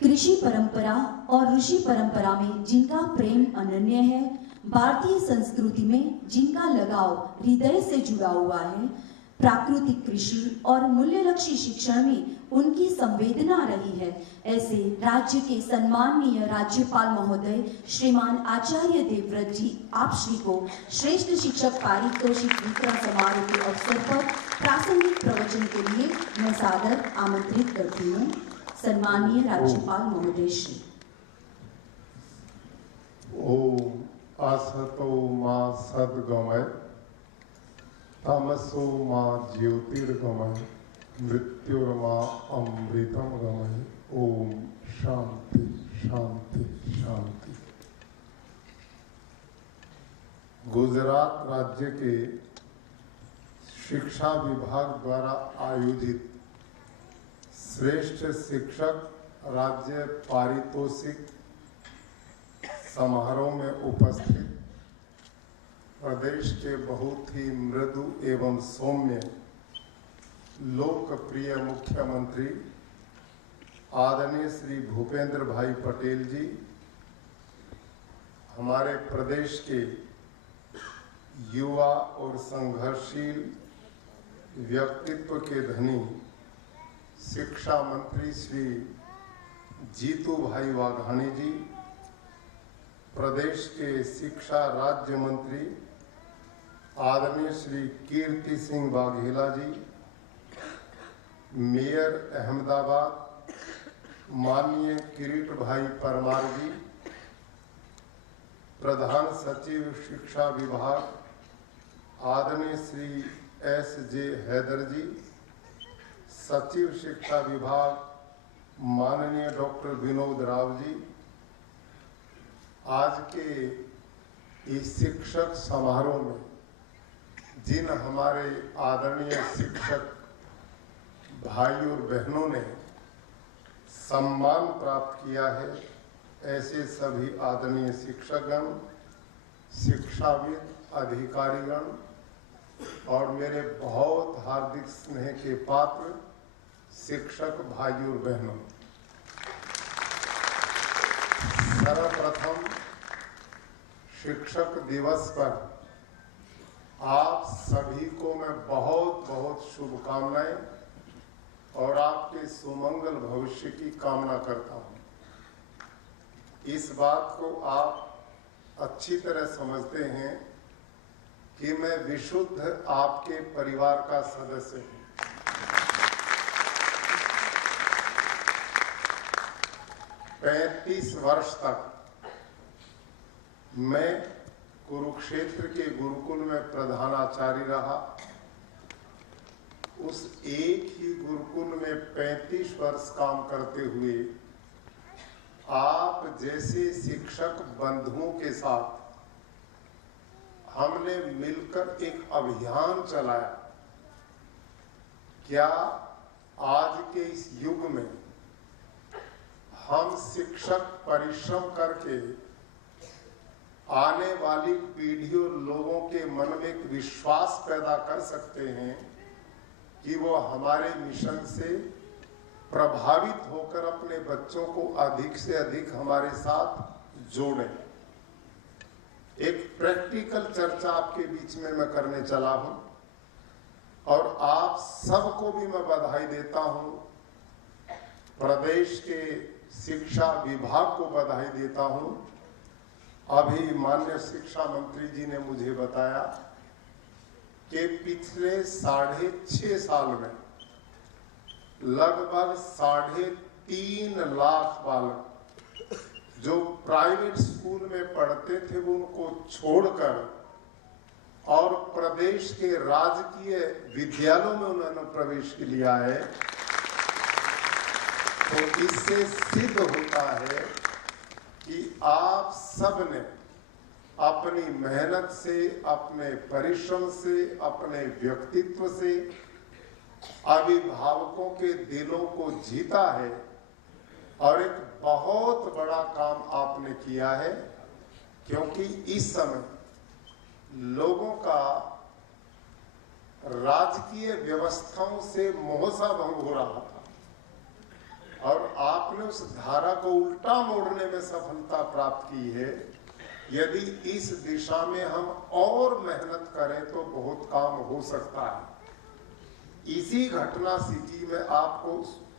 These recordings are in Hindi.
कृषि परंपरा और ऋषि परंपरा में जिनका प्रेम अनन्य है, भारतीय संस्कृति में जिनका लगाव हृदय से जुड़ा हुआ है, प्राकृतिक कृषि और मूल्यलक्षी शिक्षण में उनकी संवेदना रही है, ऐसे राज्य के सम्माननीय राज्यपाल महोदय श्रीमान आचार्य देवव्रत जी आप श्री को श्रेष्ठ शिक्षक पारितोषिक वितरण समारोह के अवसर पर प्रासंगिक प्रवचन के लिए मैं सादर आमंत्रित करती हूँ। सम्माननीय राज्यपाल महोदय श्री। ओम असतो मा सद्गमय तमसो मा ज्योतिर्गमय मृत्युर्मा अमृतम गमय। ओम शांति शांति शांति। गुजरात राज्य के शिक्षा विभाग द्वारा आयोजित श्रेष्ठ शिक्षक राज्य पारितोषिक समारोह में उपस्थित प्रदेश के बहुत ही मृदु एवं सौम्य लोकप्रिय मुख्यमंत्री आदरणीय श्री भूपेंद्र भाई पटेल जी, हमारे प्रदेश के युवा और संघर्षशील व्यक्तित्व के धनी शिक्षा मंत्री श्री जीतू भाई वाघानी जी, प्रदेश के शिक्षा राज्य मंत्री आदरणीय श्री कीर्ति सिंह वाघेला जी, मेयर अहमदाबाद माननीय किरीट भाई परमार जी, प्रधान सचिव शिक्षा विभाग आदरणीय श्री S.J. हैदर जी, सचिव शिक्षा विभाग माननीय डॉक्टर विनोद राव जी, आज के इस शिक्षक समारोह में जिन हमारे आदरणीय शिक्षक भाई और बहनों ने सम्मान प्राप्त किया है, ऐसे सभी आदरणीय शिक्षकगण, शिक्षाविद, अधिकारीगण और मेरे बहुत हार्दिक स्नेह के पात्र शिक्षक भाई और बहनों, सर्वप्रथम शिक्षक दिवस पर आप सभी को मैं बहुत बहुत शुभकामनाएं और आपके सुमंगल भविष्य की कामना करता हूं। इस बात को आप अच्छी तरह समझते हैं कि मैं विशुद्ध आपके परिवार का सदस्य हूं। पैंतीस वर्ष तक मैं कुरुक्षेत्र के गुरुकुल में प्रधानाचार्य रहा। उस एक ही गुरुकुल में 35 वर्ष काम करते हुए आप जैसे शिक्षक बंधुओं के साथ हमने मिलकर एक अभियान चलाया। क्या आज के इस युग में हम शिक्षक परिश्रम करके आने वाली पीढ़ियों लोगों के मन में एक विश्वास पैदा कर सकते हैं कि वो हमारे मिशन से प्रभावित होकर अपने बच्चों को अधिक से अधिक हमारे साथ जोड़ें। एक प्रैक्टिकल चर्चा आपके बीच में मैं करने चला हूं और आप सबको भी मैं बधाई देता हूं, प्रदेश के शिक्षा विभाग को बधाई देता हूं। अभी माननीय शिक्षा मंत्री जी ने मुझे बताया कि पिछले 6.5 साल में लगभग 3.5 लाख बालक जो प्राइवेट स्कूल में पढ़ते थे वो उनको छोड़कर और प्रदेश के राजकीय विद्यालयों में उन्होंने प्रवेश लिया है। तो इससे सिद्ध होता है कि आप सब ने अपनी मेहनत से, अपने परिश्रम से, अपने व्यक्तित्व से अभिभावकों के दिलों को जीता है और एक बहुत बड़ा काम आपने किया है, क्योंकि इस समय लोगों का राजकीय व्यवस्थाओं से मोह सा भंग हो रहा था। और आपने उस धारा को उल्टा मोड़ने में सफलता प्राप्त की है। यदि इस दिशा में हम और मेहनत करें तो बहुत काम हो सकता है। इसी घटना सिटी में आपको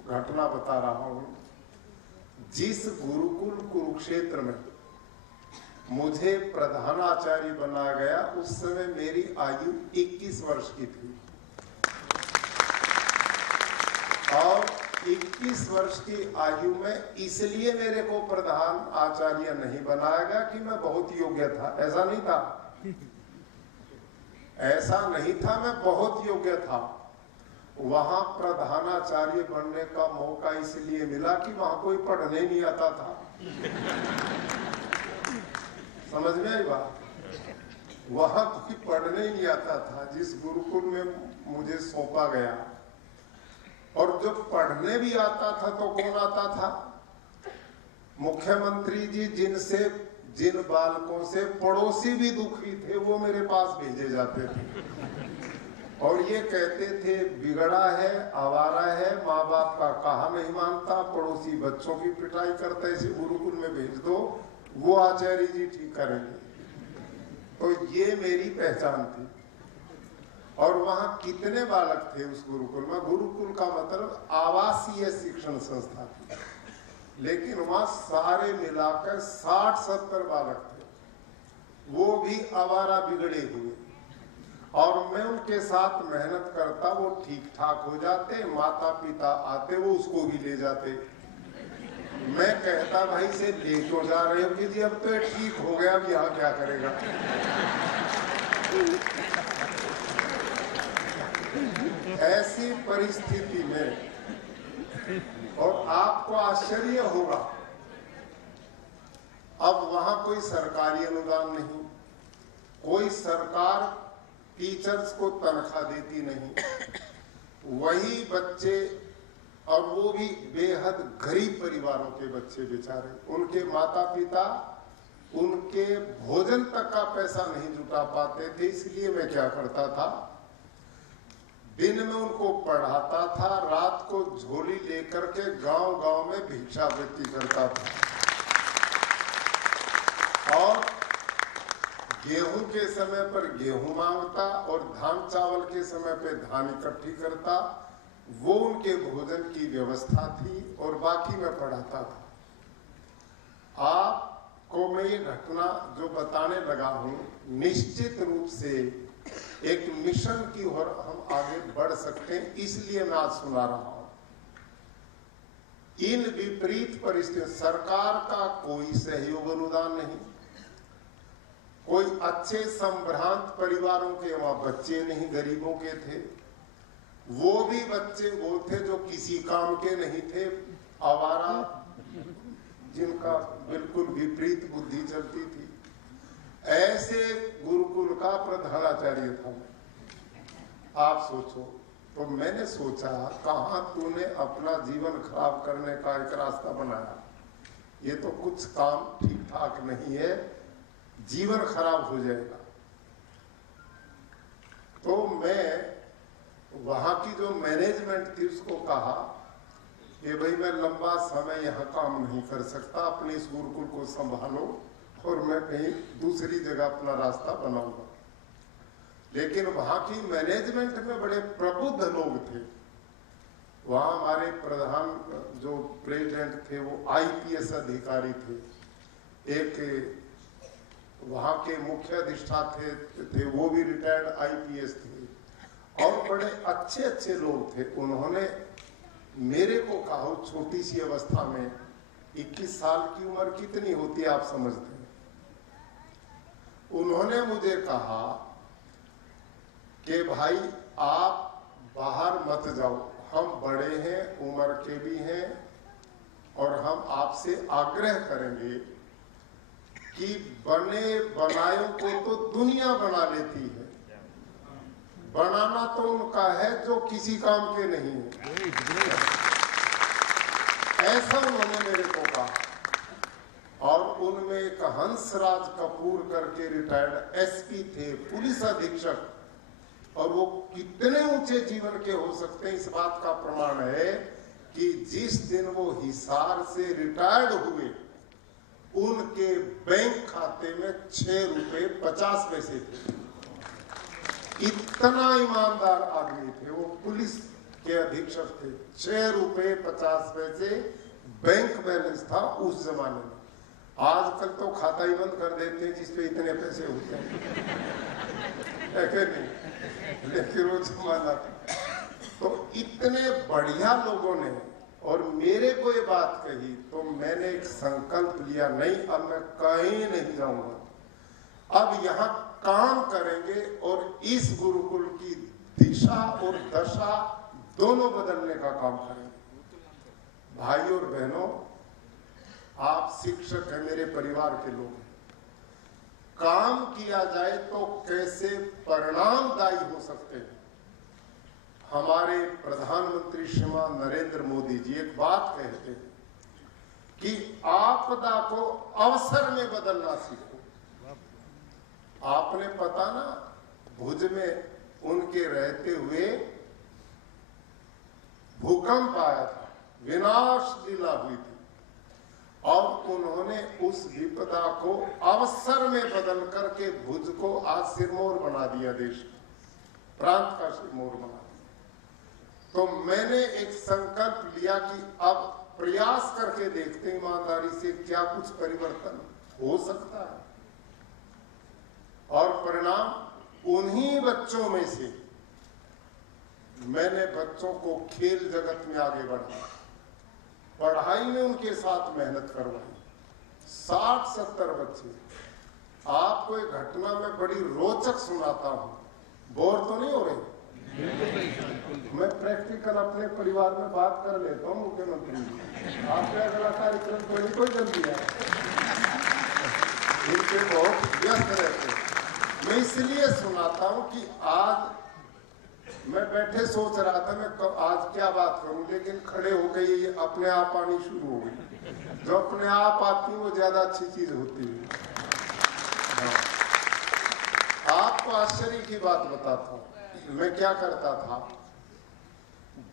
घटना बता रहा हूं। जिस गुरुकुल कुरुक्षेत्र में मुझे प्रधानाचार्य बना गया, उस समय मेरी आयु 21 वर्ष की थी और 21 वर्ष की आयु में इसलिए मेरे को प्रधान आचार्य नहीं बनाया गया कि मैं बहुत योग्य था। ऐसा नहीं था, ऐसा नहीं था, मैं बहुत योग्य था। वहां प्रधानाचार्य बनने का मौका इसलिए मिला कि वहां कोई पढ़ने नहीं आता था। समझ में आई बात? वहां कोई पढ़ने ही नहीं आता था जिस गुरुकुल में मुझे सौंपा गया। और जो पढ़ने भी आता था तो कौन आता था? मुख्यमंत्री जी, जिन बालकों से पड़ोसी भी दुखी थे वो मेरे पास भेजे जाते थे और ये कहते थे बिगड़ा है, आवारा है, माँ बाप का कहा नहीं मानता, पड़ोसी बच्चों की पिटाई करता है, इसे गुरुकुल में भेज दो, वो आचार्य जी ठीक करेंगे। तो ये मेरी पहचान थी। और वहां कितने बालक थे उस गुरुकुल में? गुरुकुल का मतलब आवासीय शिक्षण संस्था थी, लेकिन वहां सारे मिलाकर 60-70 बालक थे, वो भी आवारा बिगड़े हुए। और मैं उनके साथ मेहनत करता, वो ठीक ठाक हो जाते, माता पिता आते, वो उसको भी ले जाते। मैं कहता भाई से ले क्यों जा रहे हो? कि जी अब तो ठीक हो गया, अब यहाँ क्या करेगा। ऐसी परिस्थिति में, और आपको आश्चर्य होगा, अब वहां कोई सरकारी अनुदान नहीं, कोई सरकार टीचर्स को तनख्वाह देती नहीं। वही बच्चे, और वो भी बेहद गरीब परिवारों के बच्चे बेचारे, उनके माता पिता उनके भोजन तक का पैसा नहीं जुटा पाते थे। इसलिए मैं क्या करता था, दिन में उनको पढ़ाता था, रात को झोली लेकर के गांव-गांव में भिक्षावृत्ति करता था और गेहूं के समय पर गेहूं मांगता और धान चावल के समय पे धान इकट्ठी करता। वो उनके भोजन की व्यवस्था थी और बाकी मैं पढ़ाता था। आपको मैं ये घटना जो बताने लगा हूं, निश्चित रूप से एक मिशन की ओर हम आगे बढ़ सकते हैं, इसलिए मैं आज सुना रहा हूं। इन विपरीत परिस्थितियों, सरकार का कोई सहयोग अनुदान नहीं, कोई अच्छे संभ्रांत परिवारों के वहां बच्चे नहीं, गरीबों के थे। वो भी बच्चे वो थे जो किसी काम के नहीं थे, आवारा, जिनका बिल्कुल विपरीत बुद्धि चलती थी। ऐसे गुरुकुल का प्रधानाचार्य था। आप सोचो। तो मैंने सोचा, कहां तूने अपना जीवन खराब करने का एक रास्ता बनाया? ये तो कुछ काम ठीक ठाक नहीं है, जीवन खराब हो जाएगा। तो मैं वहां की जो मैनेजमेंट थी उसको कहा कि भाई मैं लंबा समय यहाँ काम नहीं कर सकता, अपने इस गुरुकुल को संभालो और मैं कहीं दूसरी जगह अपना रास्ता बनाऊंगा। लेकिन वहां की मैनेजमेंट में बड़े प्रबुद्ध लोग थे। वहां हमारे प्रधान जो प्रेसिडेंट थे वो आईपीएस अधिकारी थे, एक वहां के मुख्य अधिष्ठाता थे वो भी रिटायर्ड आईपीएस थे, और बड़े अच्छे अच्छे लोग थे। उन्होंने मेरे को कहा, छोटी सी अवस्था में, 21 साल की उम्र कितनी होती है आप समझते हैं, उन्होंने मुझे कहा कि भाई आप बाहर मत जाओ, हम बड़े हैं, उम्र के भी हैं, और हम आपसे आग्रह करेंगे कि बने बनायों को तो दुनिया बना लेती है, बनाना तो उनका है जो किसी काम के नहीं है। ऐसा उन्होंने मेरे को कहा। और उनमें एक हंसराज कपूर करके रिटायर्ड एसपी थे, पुलिस अधीक्षक, और वो कितने ऊंचे जीवन के हो सकते हैं इस बात का प्रमाण है कि जिस दिन वो हिसार से रिटायर्ड हुए उनके बैंक खाते में 6 रुपए 50 पैसे थे। इतना ईमानदार आदमी थे वो, पुलिस के अधीक्षक थे। 6 रुपए 50 पैसे बैंक बैलेंस था उस जमाने में। आजकल तो खाता ही बंद कर देते हैं जिसपे इतने पैसे होते हैं, है कि नहीं? लेकिन वो जमाना था। तो इतने बढ़िया लोगों ने और मेरे को ये बात कही तो मैंने एक संकल्प लिया, नहीं अब मैं कहीं नहीं जाऊंगा, अब यहाँ काम करेंगे और इस गुरुकुल की दिशा और दशा दोनों बदलने का काम करेंगे। भाई और बहनों, आप शिक्षक हैं, मेरे परिवार के लोग हैं। काम किया जाए तो कैसे परिणामदायी हो सकते हैं। हमारे प्रधानमंत्री श्रीमान नरेंद्र मोदी जी एक बात कहते हैं कि आपदा को अवसर में बदलना सीखो। आपने पता ना, भुज में उनके रहते हुए भूकंप आया था, विनाश लीला हुई थी और उन्होंने उस विपदा को अवसर में बदल करके भुज को आज सिरमौर बना दिया, देश प्रांत का सिरमौर बना दिया। तो मैंने एक संकल्प लिया कि अब प्रयास करके देखते हैं ईमानदारी से क्या कुछ परिवर्तन हो सकता है। और परिणाम उन्हीं बच्चों में से मैंने बच्चों को खेल जगत में आगे बढ़ाया, पढ़ाई में उनके साथ मेहनत करवाई। 60-70 बच्चे। आपको एक घटना में बड़ी रोचक सुनाता हूं, बोर तो नहीं हो रहे? मैं प्रैक्टिकल अपने परिवार में बात कर लेता हूँ मुख्यमंत्री जी। आपका अगला कार्यक्रम तो नहीं कोई जल्दी है, इनके बहुत व्यस्त रहते। मैं इसलिए सुनाता हूँ कि आज मैं बैठे सोच रहा था मैं आज क्या बात करूं, लेकिन खड़े हो गए ये अपने आप आनी शुरू हो गई। जो अपने आप आती वो ज्यादा अच्छी चीज होती है। आपको आश्चर्य की बात बताता हूँ, मैं क्या करता था,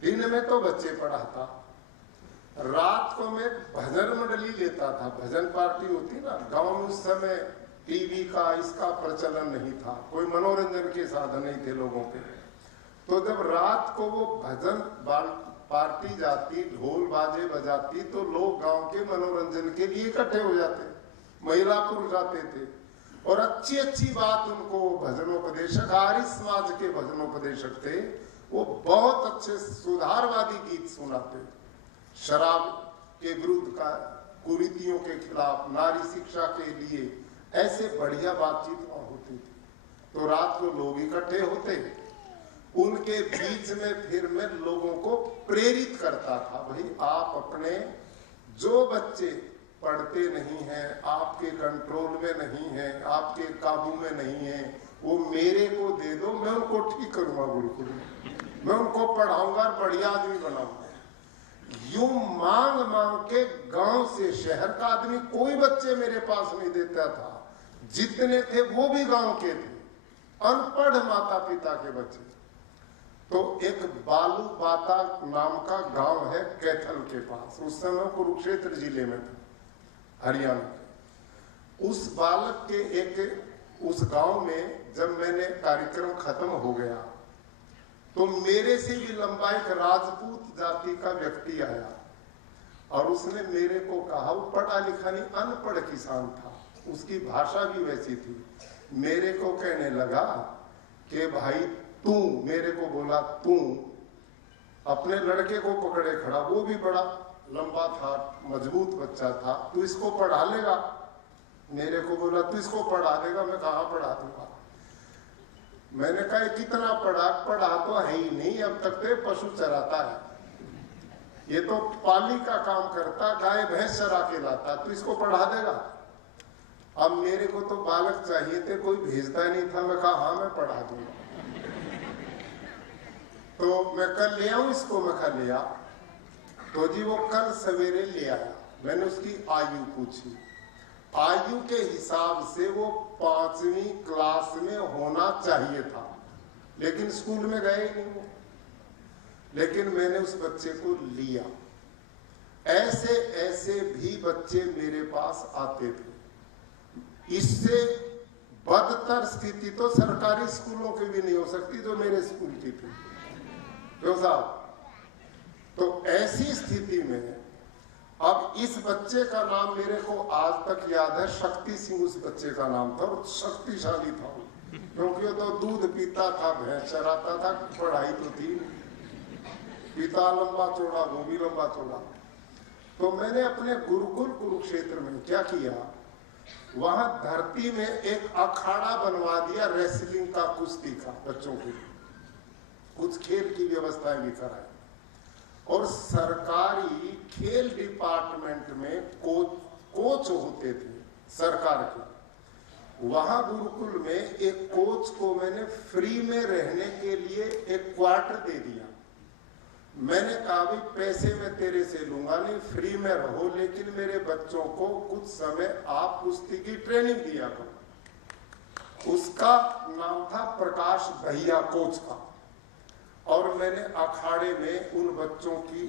दिन में तो बच्चे पढ़ाता, रात को मैं भजन मंडली लेता था। भजन पार्टी होती ना गांव में, उस समय टीवी का इसका प्रचलन नहीं था, कोई मनोरंजन के साधन नहीं थे लोगों के। तो जब रात को वो भजन पार्टी जाती, ढोल बाजे बजाती, तो लोग गांव के मनोरंजन के लिए इकट्ठे हो जाते, महिला पुरुष जाते थे और अच्छी अच्छी बात उनको भजनोपदेशक, आर्य समाज के भजनोपदेशक थे, वो बहुत अच्छे सुधारवादी गीत सुनाते। शराब के विरुद्ध का, कुरीतियों के खिलाफ, नारी शिक्षा के लिए ऐसे बढ़िया बातचीत होती थी। तो रात को लोग इकट्ठे होते, उनके बीच में फिर मैं लोगों को प्रेरित करता था, भाई आप अपने जो बच्चे पढ़ते नहीं हैं, आपके कंट्रोल में नहीं है, आपके काबू में नहीं है, वो मेरे को दे दो, मैं उनको ठीक करूंगा गुरुकुल में, मैं उनको पढ़ाऊंगा, बढ़िया आदमी बनाऊंगा। यूं मांग मांग के गांव से शहर का आदमी कोई बच्चे मेरे पास नहीं देता था, जितने थे वो भी गांव के थे, अनपढ़ माता पिता के बच्चे। तो एक बालू बाता नाम का गांव है कैथल के पास, उस समय कुरुक्षेत्र जिले में था, हरियाणा। उस बालक के एक उस गांव में जब मैंने कार्यक्रम खत्म हो गया तो मेरे से भी लंबा एक राजपूत जाति का व्यक्ति आया और उसने मेरे को कहा, वो पढ़ा लिखा नहीं, अनपढ़ किसान था, उसकी भाषा भी वैसी थी। मेरे को कहने लगा कि भाई तू, मेरे को बोला तू, अपने लड़के को पकड़े खड़ा, वो भी बड़ा लंबा था, मजबूत बच्चा था, तू इसको पढ़ा लेगा? मेरे को बोला तू इसको पढ़ा देगा? मैं कहाँ पढ़ा दूंगा। मैंने कहा कितना पढ़ा तो है ही नहीं, अब तक तो पशु चराता है, ये तो पाली का काम करता, गाय भैंस चरा के लाता, तू इसको पढ़ा देगा? अब मेरे को तो बालक चाहिए थे, कोई भेजता नहीं था। मैं कहा हाँ मैं पढ़ा दूंगा। तो मैं कल ले आऊं इसको? मैं कहा ले आ। तो जी वो कल सवेरे ले आया। मैंने उसकी आयु पूछी, आयु के हिसाब से वो 5वीं क्लास में होना चाहिए था, लेकिन स्कूल में गए ही नहीं वो। लेकिन मैंने उस बच्चे को लिया ऐसे ऐसे भी बच्चे मेरे पास आते थे। इससे बदतर स्थिति तो सरकारी स्कूलों की भी नहीं हो सकती जो मेरे स्कूल की थी, क्यों साहब? तो ऐसी स्थिति में अब इस बच्चे का नाम मेरे को आज तक याद है, शक्ति सिंह उस बच्चे का नाम था और शक्तिशाली था, क्योंकि वो तो दूध पीता था, भैंस चराता था, पढ़ाई तो थी, पिता लंबा चौड़ा, वो भी लंबा चौड़ा। तो मैंने अपने गुरुकुल कुरुक्षेत्र में क्या किया, वहां धरती में एक अखाड़ा बनवा दिया रेसलिंग का, कुश्ती का, बच्चों की कुछ खेल की व्यवस्थाएं भी कराई। और सरकारी खेल डिपार्टमेंट में कोच होते थे सरकार के, वहां गुरुकुल में एक कोच को मैंने फ्री में रहने के लिए एक क्वार्टर दे दिया। मैंने कहा भी पैसे मैं तेरे से लूंगा नहीं, फ्री में रहो, लेकिन मेरे बच्चों को कुछ समय आप कुश्ती की ट्रेनिंग दिया करो। उसका नाम था प्रकाश भैया कोच का। और मैंने अखाड़े में उन बच्चों की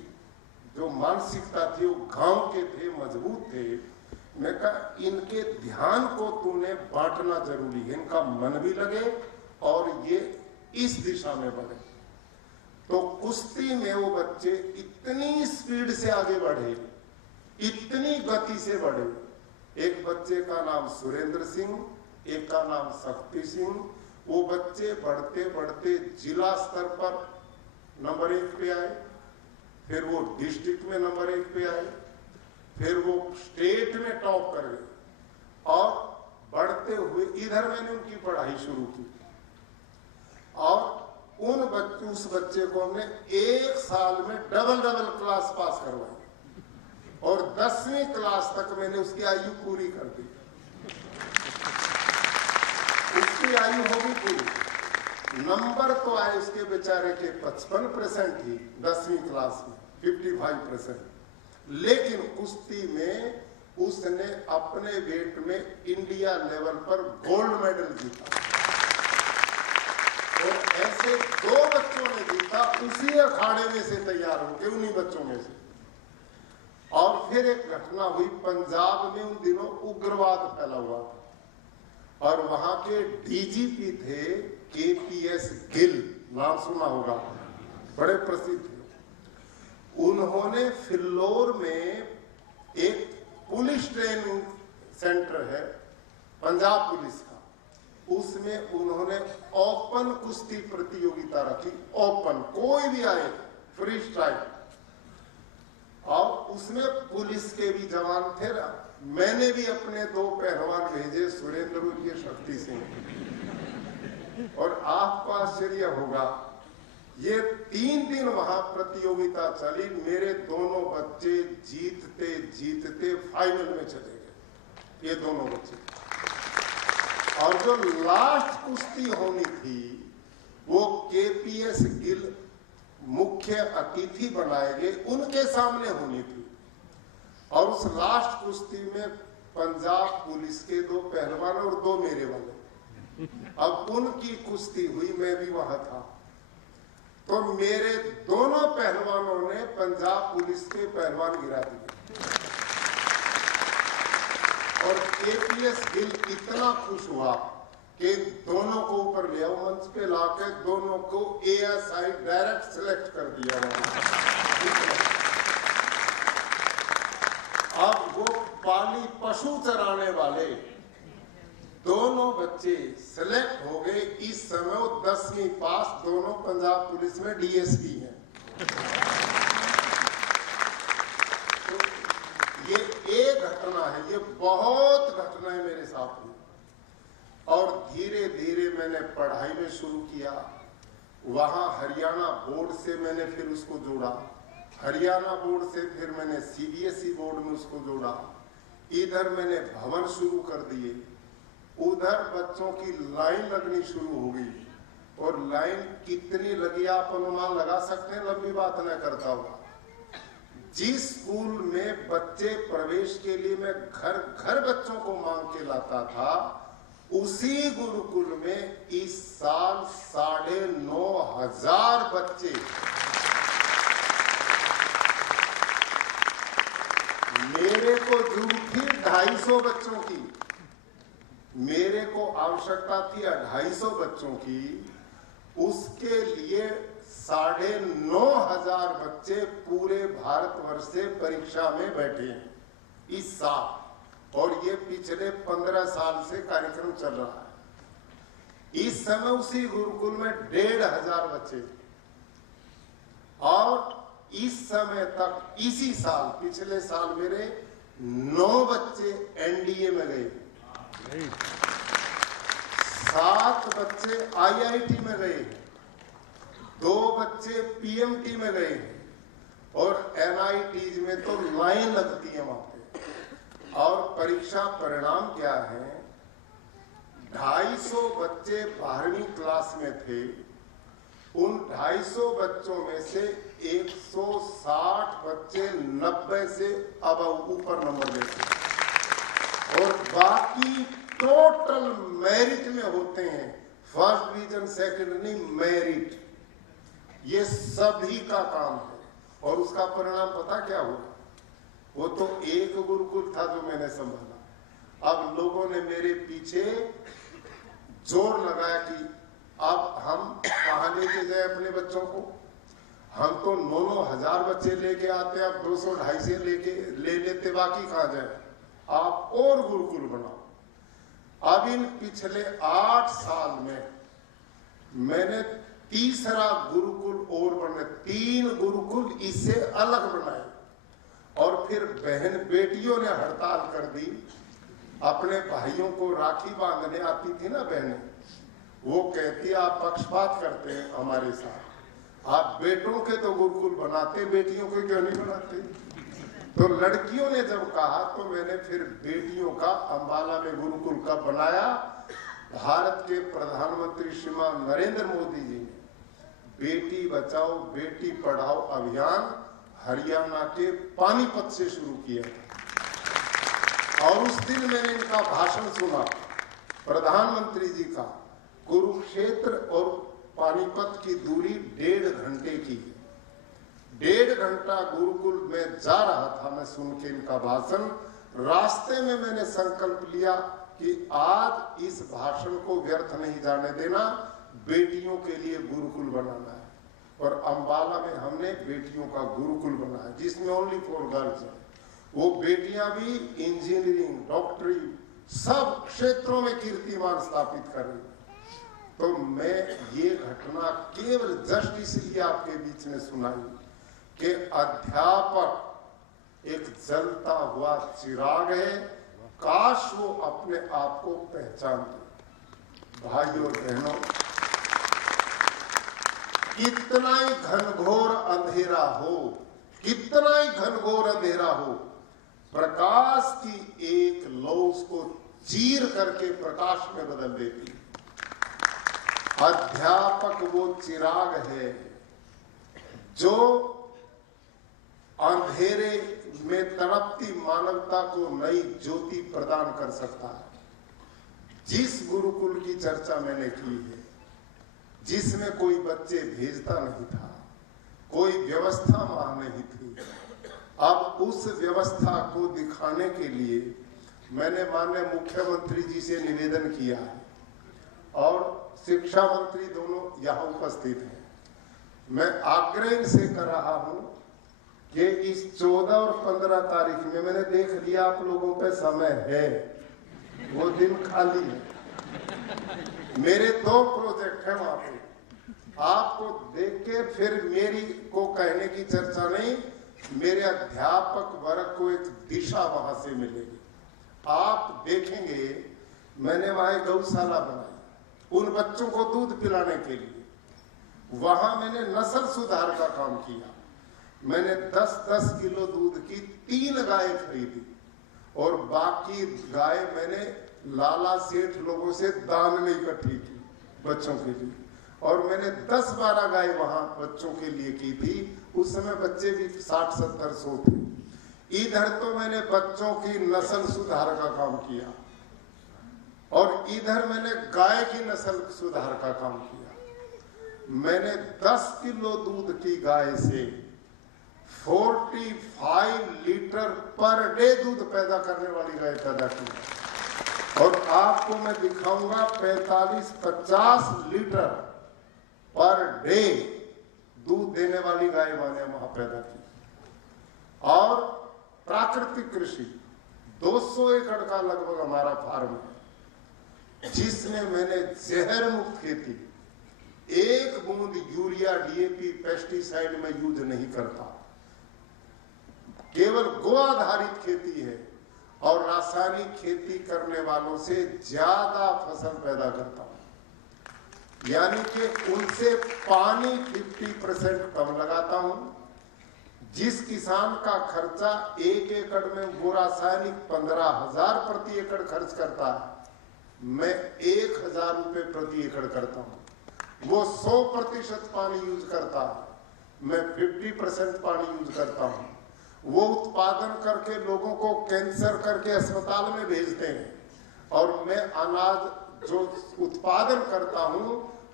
जो मानसिकता थी, वो गांव के थे, मजबूत थे, मैं कहा इनके ध्यान को तूने बांटना जरूरी है, इनका मन भी लगे और ये इस दिशा में बढ़े। तो कुश्ती में वो बच्चे इतनी स्पीड से आगे बढ़े, इतनी गति से बढ़े। एक बच्चे का नाम सुरेंद्र सिंह, एक का नाम शक्ति सिंह। वो बच्चे बढ़ते बढ़ते जिला स्तर पर नंबर 1 पे आए, फिर वो डिस्ट्रिक्ट में नंबर 1 पे आए, फिर वो स्टेट में टॉप कर गए। और बढ़ते हुए इधर मैंने उनकी पढ़ाई शुरू की और उस बच्चे को हमने 1 साल में डबल क्लास पास करवाई और 10वीं क्लास तक मैंने उसकी आयु पूरी कर दी। उसकी आयु होगी पूरी, नंबर तो आए उसके बेचारे के 55% ही 10वीं क्लास में, 55%, लेकिन कुश्ती में उसने अपने वेट में इंडिया लेवल पर गोल्ड मेडल जीता। और ऐसे 2 बच्चों ने जीता उसी अखाड़े में से तैयार होकर, उन्हीं बच्चों में से। और फिर एक घटना हुई पंजाब में, उन दिनों उग्रवाद फैला हुआ था और वहां के डीजीपी थे केपीएस गिल, नाम सुना होगा, बड़े प्रसिद्ध थे। उन्होंने फिल्लोर में एक पुलिस ट्रेनिंग सेंटर है पंजाब पुलिस का, उसमें उन्होंने ओपन कुश्ती प्रतियोगिता रखी। ओपन, कोई भी आए, फ्री स्टाइल। और उसमें पुलिस के भी जवान थे। मैंने भी अपने 2 पहलवान भेजे, सुरेंद्र और शक्ति सिंह। और आपको आश्चर्य होगा, ये 3 दिन वहां प्रतियोगिता चली। मेरे दोनों बच्चे जीतते जीतते फाइनल में चले गए, ये दोनों बच्चे। और जो लास्ट कुश्ती होनी थी वो केपीएस गिल मुख्य अतिथि बनाए गए, उनके सामने होनी थी। और उस लास्ट कुश्ती में पंजाब पुलिस के 2 पहलवान और 2 मेरे वाले, अब उनकी कुश्ती हुई, मैं भी वहां था। तो मेरे दोनों पहलवानों ने पंजाब पुलिस के पहलवान गिरा दिए और केपीएस गिल इतना खुश हुआ कि दोनों को ऊपर ले आओ, मंच पे लाके दोनों को एएसआई डायरेक्ट सिलेक्ट कर दिया। अब वो पाली पशु चराने वाले दोनों बच्चे सिलेक्ट हो गए। इस समय वो 10वीं पास, दोनों पंजाब पुलिस में डीएसपी हैं। तो ये एक घटना है, ये बहुत घटनाएं मेरे साथ हुई। और धीरे धीरे मैंने पढ़ाई में शुरू किया। वहां हरियाणा बोर्ड से मैंने फिर उसको जोड़ा, हरियाणा बोर्ड से फिर मैंने सीबीएसई बोर्ड में उसको जोड़ा। इधर मैंने भवन शुरू कर दिए, उधर बच्चों की लाइन लगनी शुरू हो गई। और लाइन कितनी लगी आप अनुमान लगा सकते हैं, लंबी बात न करता हुआ। जिस स्कूल में बच्चे प्रवेश के लिए मैं घर घर बच्चों को मांग के लाता था, उसी गुरुकुल में इस साल 9,500 बच्चे मेरे को जरूरत थी 250 बच्चों की, मेरे को आवश्यकता थी 250 बच्चों की। उसके लिए 9,500 बच्चे पूरे भारतवर्ष से परीक्षा में बैठे हैं इस साल, और ये पिछले 15 साल से कार्यक्रम चल रहा है। इस समय उसी गुरुकुल में 1,500 बच्चे, और इस समय तक इसी साल, पिछले साल मेरे 9 बच्चे एनडीए में गए, 7 बच्चे आईआईटी में गए, 2 बच्चे पीएमटी में गए, और एनआईटीज में तो लाइन लगती है वहां पे। और परीक्षा परिणाम क्या है? 250 बच्चे 12वीं क्लास में थे, उन 250 बच्चों में से 160 बच्चे 90 से अब ऊपर नंबर लेते, और बाकी टोटल मेरिट में होते हैं, फर्स्ट डिवीजन, सेकंड नहीं, मेरिट। ये सभी का काम है। और उसका परिणाम पता क्या हुआ? वो तो एक गुरुकुल था जो मैंने संभाला। अब लोगों ने मेरे पीछे जोर लगाया कि अब हम कहां लेके जाए अपने बच्चों को। हम तो 9-9 हजार बच्चे लेके आते, अब 200-250 ले लेते, बाकी कहां जाए? आप और गुरुकुल बनाओ। अब इन पिछले 8 साल में मैंने तीसरा गुरुकुल और बने, 3 गुरुकुल इससे अलग बनाए, और फिर बहन बेटियों ने हड़ताल कर दी। अपने भाइयों को राखी बांधने आती थी ना बहनें, वो कहती आप पक्षपात करते हैं हमारे साथ, आप बेटों के तो गुरुकुल बनाते, बेटियों के क्यों नहीं बनाते? तो लड़कियों ने जब कहा तो मैंने फिर बेटियों का अंबाला में गुरुकुल कब बनाया? भारत के प्रधानमंत्री श्रीमान नरेंद्र मोदी जी ने बेटी बचाओ बेटी पढ़ाओ अभियान हरियाणा के पानीपत से शुरू किया था। और उस दिन मैंने इनका भाषण सुना, प्रधानमंत्री जी का। कुरुक्षेत्र और पानीपत की दूरी 1.5 घंटे की, 1.5 घंटा गुरुकुल में जा रहा था मैं सुन के इनका भाषण। रास्ते में मैंने संकल्प लिया कि आज इस भाषण को व्यर्थ नहीं जाने देना, बेटियों के लिए गुरुकुल बनाना है। और अंबाला में हमने बेटियों का गुरुकुल बनाया जिसमें ओनली 4 गर्ल्स है। वो बेटियां भी इंजीनियरिंग, डॉक्टरी, सब क्षेत्रों में कीर्तिमान स्थापित कर रही। तो मैं ये घटना केवल जस्ट इसलिए आपके बीच में सुनाई कि अध्यापक एक जलता हुआ चिराग है, काश वो अपने आप को पहचान दे। भाइयों और बहनों, कितना ही घनघोर अंधेरा हो, कितना ही घनघोर अंधेरा हो, प्रकाश की एक लौ उसको चीर करके प्रकाश में बदल देती। अध्यापक वो चिराग है जो अंधेरे में तड़पती मानवता को नई ज्योति प्रदान कर सकता है। जिस गुरुकुल की चर्चा मैंने की है, जिसमें कोई बच्चे भेजता नहीं था, कोई व्यवस्था वहां नहीं थी, अब उस व्यवस्था को दिखाने के लिए मैंने माननीय मुख्यमंत्री जी से निवेदन किया है, और शिक्षा मंत्री दोनों यहाँ उपस्थित हैं। मैं आग्रह से कर रहा हूं कि इस 14 और 15 तारीख में, मैंने देख लिया आप लोगों पे समय है, वो दिन खाली है। मेरे 2 प्रोजेक्ट हैं वहां पे, आपको देख के फिर मेरी को कहने की चर्चा नहीं, मेरे अध्यापक वर्ग को एक दिशा वहां से मिलेगी। आप देखेंगे मैंने वहां गौशाला बनाई उन बच्चों को दूध पिलाने के लिए। वहां मैंने नस्ल सुधार का काम किया। मैंने 10-10 किलो दूध की 3 गाय खरीदी, और बाकी गाय मैंने लाला सेठ लोगों से दान में इकट्ठी की बच्चों के लिए। और मैंने 10-12 गाय वहां बच्चों के लिए की थी। उस समय बच्चे भी 60-70 थे। इधर तो मैंने बच्चों की नस्ल सुधार का काम किया, और इधर मैंने गाय की नस्ल सुधार का काम किया। मैंने 10 किलो दूध की गाय से 45 लीटर पर डे दूध पैदा करने वाली गाय पैदा की है। और आपको मैं दिखाऊंगा 45-50 लीटर पर डे दूध देने वाली गाय मैंने वहां पैदा की। और प्राकृतिक कृषि 200 एकड़ का लगभग हमारा फार्म है, जिसमें मैंने जहर मुक्त खेती, एक बूंद यूरिया डीएपी पेस्टिसाइड में यूज नहीं करता, केवल गो आधारित खेती है और रासायनिक खेती करने वालों से ज्यादा फसल पैदा करता हूं। यानी कि उनसे पानी 50% कम लगाता हूं। जिस किसान का खर्चा 1 एकड़ में वो रासायनिक 15,000 प्रति एकड़ खर्च करता है, मैं 1,000 रुपए प्रति एकड़ करता हूं। वो 100% पानी यूज करता है, मैं 50% पानी यूज करता हूं। वो उत्पादन करके लोगों को कैंसर करके अस्पताल में भेजते हैं, और मैं अनाज जो उत्पादन करता हूं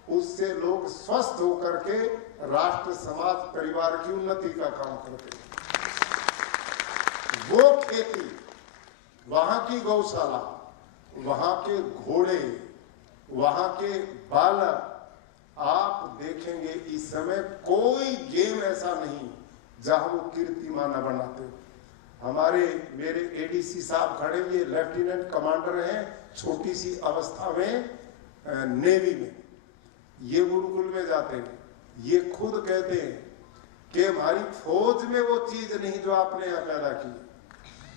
उससे लोग स्वस्थ होकर के राष्ट्र समाज परिवार की उन्नति का काम करते हैं। वो खेती, वहां की गौशाला, वहां के घोड़े, वहां के बालक, आप देखेंगे इस समय कोई गेम ऐसा नहीं जहां वो कीर्तिमान बनाते। हमारे मेरे एडीसी साहब खड़े, ये लेफ्टिनेंट कमांडर हैं, छोटी सी अवस्था में नेवी में, ये गुरुकुल में जाते हैं। ये खुद कहते हैं कि हमारी फौज में वो चीज नहीं जो आपने यहाँ पैदा की।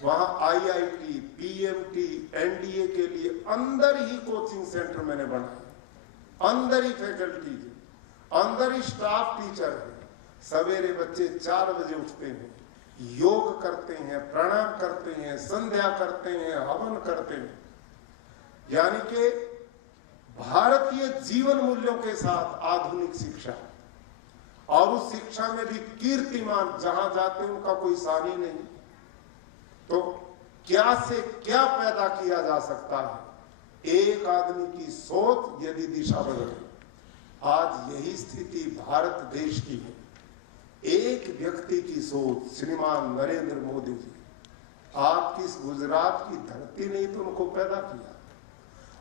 वहां आईआईटी, पीएमटी, एनडीए के लिए अंदर ही कोचिंग सेंटर मैंने बनाए, अंदर ही फैकल्टी, अंदर ही स्टाफ टीचर है। सवेरे बच्चे 4 बजे उठते हैं, योग करते हैं, प्राणायाम करते हैं, संध्या करते हैं, हवन करते हैं। यानी कि भारतीय जीवन मूल्यों के साथ आधुनिक शिक्षा, और उस शिक्षा में भी कीर्तिमान, जहां जाते उनका कोई सानी नहीं। तो क्या से क्या पैदा किया जा सकता है, एक आदमी की सोच यदि दिशा बदले। आज यही स्थिति भारत देश की है। एक व्यक्ति की सोच, श्रीमान नरेंद्र मोदी जी, आप किस गुजरात की धरती ने तो उनको पैदा किया,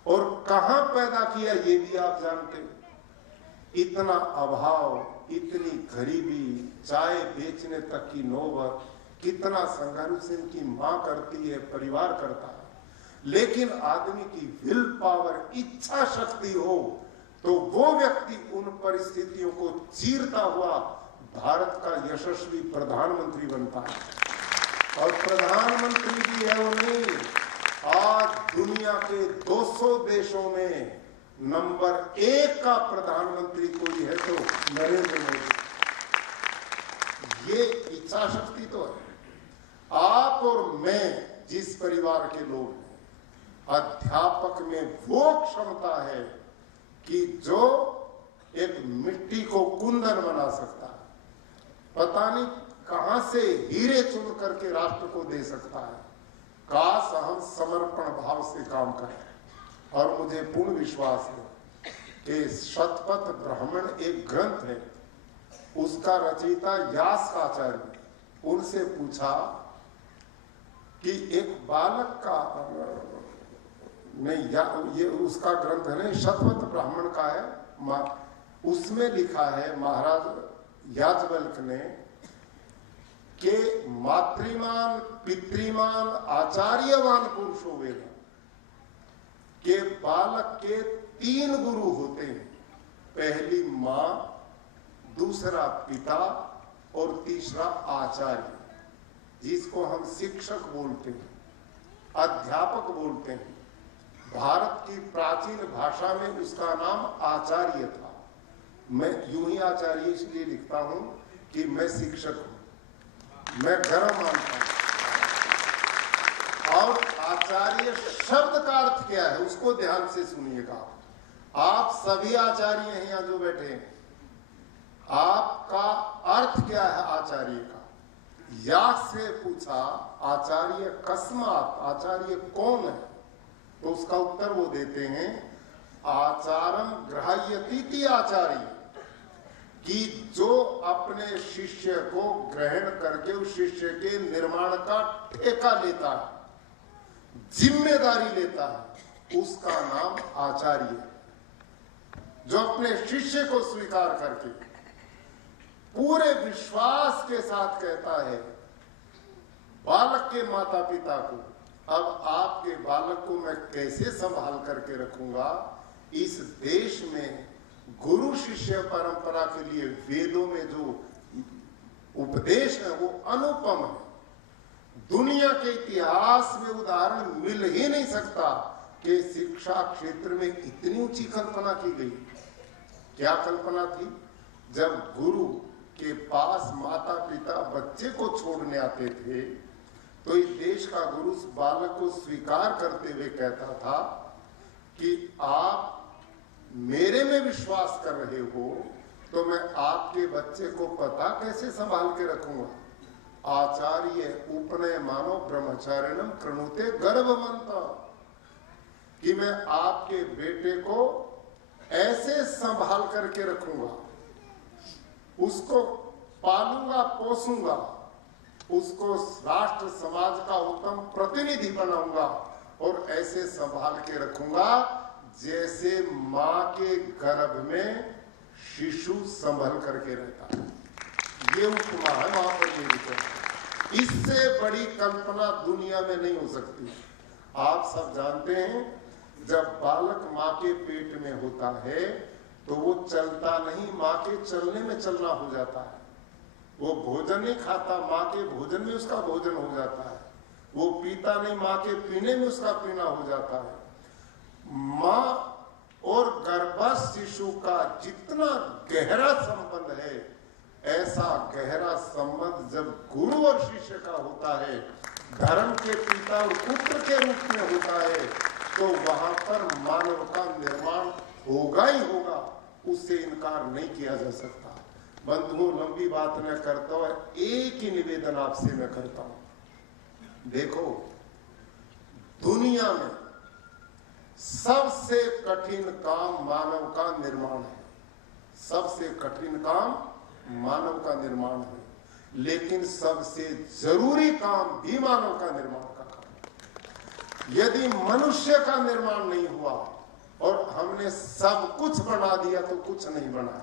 और कहां पैदा किया ये भी आप जानते हैं। इतना अभाव, इतनी गरीबी, चाय बेचने तक की नौबत, कितना संघर्ष इनकी मां करती है, परिवार करता है। लेकिन आदमी की विल पावर, इच्छा शक्ति हो तो वो व्यक्ति उन परिस्थितियों को चीरता हुआ भारत का यशस्वी प्रधानमंत्री बनता है। और प्रधानमंत्री भी है वो नहीं, आज दुनिया के 200 देशों में नंबर 1 का प्रधानमंत्री कोई है तो नरेंद्र मोदी। ये इच्छा शक्ति तो है। आप और मैं जिस परिवार के लोग हैं, अध्यापक में वो क्षमता है कि जो एक मिट्टी को कुंदन बना सकता है, पता नहीं कहां से हीरे चुन करके राष्ट्र को दे सकता है। काश हम समर्पण भाव से काम करें। और मुझे पूर्ण विश्वास है कि शतपथ ब्राह्मण एक ग्रंथ है, उसका रचयिता यास्काचार्य, उनसे पूछा कि एक बालक का, नहीं ये उसका ग्रंथ है, नहीं शतपथ ब्राह्मण का है, उसमें लिखा है महाराज याज्ञवल्क्य ने कि मातृमान, पितृमान, आचार्यवान पुरुषो वेद, के बालक के 3 गुरु होते हैं। पहली मां, दूसरा पिता और तीसरा आचार्य, जिसको हम शिक्षक बोलते हैं, अध्यापक बोलते हैं। भारत की प्राचीन भाषा में उसका नाम आचार्य था। मैं यूं ही आचार्य इसलिए लिखता हूं कि मैं शिक्षक हूं, मैं गर्व मानता हूं। और आचार्य शब्द का अर्थ क्या है उसको ध्यान से सुनिएगा। आप सभी आचार्य हैं यहां जो बैठे हैं, आपका अर्थ क्या है आचार्य का? यास से पूछा आचार्य कस्मात, आचार्य कौन है? तो उसका उत्तर वो देते हैं आचारम ग्राह्यतीति आचार्य, कि जो अपने शिष्य को ग्रहण करके उस शिष्य के निर्माण का ठेका लेता है, जिम्मेदारी लेता है, उसका नाम आचार्य है। जो अपने शिष्य को स्वीकार करके पूरे विश्वास के साथ कहता है बालक के माता पिता को, अब आपके बालक को मैं कैसे संभाल करके रखूंगा। इस देश में गुरु शिष्य परंपरा के लिए वेदों में जो उपदेश है वो अनुपम है। दुनिया के इतिहास में उदाहरण मिल ही नहीं सकता कि शिक्षा क्षेत्र में इतनी ऊंची कल्पना की गई। क्या कल्पना थी? जब गुरु के पास माता पिता बच्चे को छोड़ने आते थे तो इस देश का गुरु उस बालक को स्वीकार करते हुए कहता था कि आप मेरे में विश्वास कर रहे हो तो मैं आपके बच्चे को पता कैसे संभाल के रखूंगा। आचार्य उपनय मानो ब्रह्मचारिणम कृणुते गर्भवंत, कि मैं आपके बेटे को ऐसे संभाल करके रखूंगा, उसको पालूंगा पोसूंगा, उसको राष्ट्र समाज का उत्तम प्रतिनिधि बनाऊंगा और ऐसे संभाल के रखूंगा जैसे मां के गर्भ में शिशु संभल करके रहता है। ये उपमा है वहां पर मेरी। इससे बड़ी कल्पना दुनिया में नहीं हो सकती। आप सब जानते हैं जब बालक मां के पेट में होता है तो वो चलता नहीं, मां के चलने में चलना हो जाता है। वो भोजन नहीं खाता, मां के भोजन में उसका भोजन हो जाता है। वो पीता नहीं, मां के पीने में उसका पीना हो जाता है। मां और गर्भस्थ शिशु का जितना गहरा संबंध है, ऐसा गहरा संबंध जब गुरु और शिष्य का होता है, धर्म के पिता और पुत्र के रूप में होता है, तो वहां पर मानव का निर्माण होगा ही होगा, उससे इनकार नहीं किया जा सकता। बंधुओं, लंबी बात न करता हुआ एक ही निवेदन आपसे मैं करता हूं। देखो, दुनिया में सबसे कठिन काम मानव का निर्माण है। सबसे कठिन काम मानव का निर्माण है, लेकिन सबसे जरूरी काम भी मानव का निर्माण का काम। यदि मनुष्य का निर्माण नहीं हुआ और हमने सब कुछ बना दिया तो कुछ नहीं बना।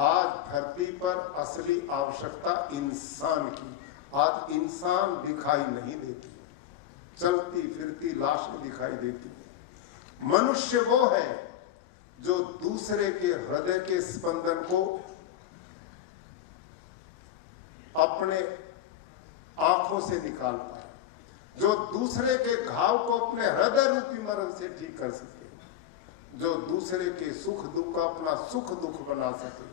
आज धरती पर असली आवश्यकता इंसान की। आज इंसान दिखाई नहीं देती, चलती फिरती लाशें दिखाई देती है। मनुष्य वो है जो दूसरे के हृदय के स्पंदन को अपने आंखों से निकाल पाए, जो दूसरे के घाव को अपने हृदय रूपी मरण से ठीक कर सके, जो दूसरे के सुख दुख का अपना सुख दुख बना सके।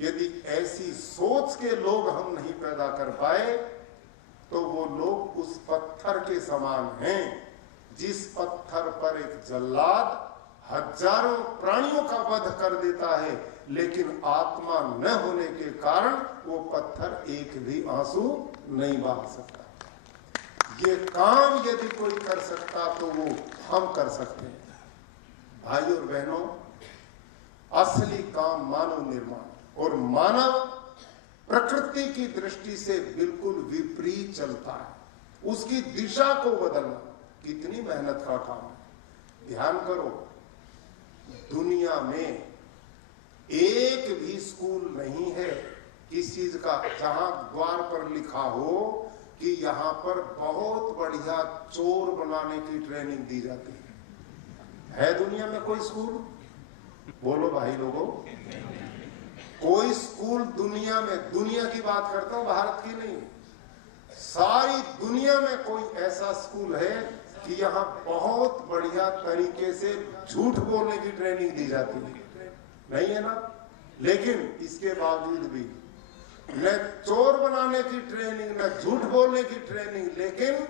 यदि ऐसी सोच के लोग हम नहीं पैदा कर पाए तो वो लोग उस पत्थर के समान हैं जिस पत्थर पर एक जल्लाद हजारों प्राणियों का वध कर देता है, लेकिन आत्मा न होने के कारण वो पत्थर एक भी आंसू नहीं बहा सकता। ये काम यदि कोई कर सकता तो वो हम कर सकते हैं। भाइयों और बहनों, असली काम मानव निर्माण, और मानव प्रकृति की दृष्टि से बिल्कुल विपरीत चलता है। उसकी दिशा को बदलना कितनी मेहनत का काम है। ध्यान करो, दुनिया में एक भी स्कूल नहीं है किस चीज का जहां द्वार पर लिखा हो कि यहां पर बहुत बढ़िया चोर बनाने की ट्रेनिंग दी जाती है दुनिया में कोई स्कूल? बोलो भाई लोगों, कोई स्कूल दुनिया में, दुनिया की बात करता हूं, भारत की नहीं, सारी दुनिया में कोई ऐसा स्कूल है कि यहाँ बहुत बढ़िया तरीके से झूठ बोलने की ट्रेनिंग दी जाती है? नहीं है ना। लेकिन इसके बावजूद भी न चोर बनाने की ट्रेनिंग, न झूठ बोलने की ट्रेनिंग, लेकिन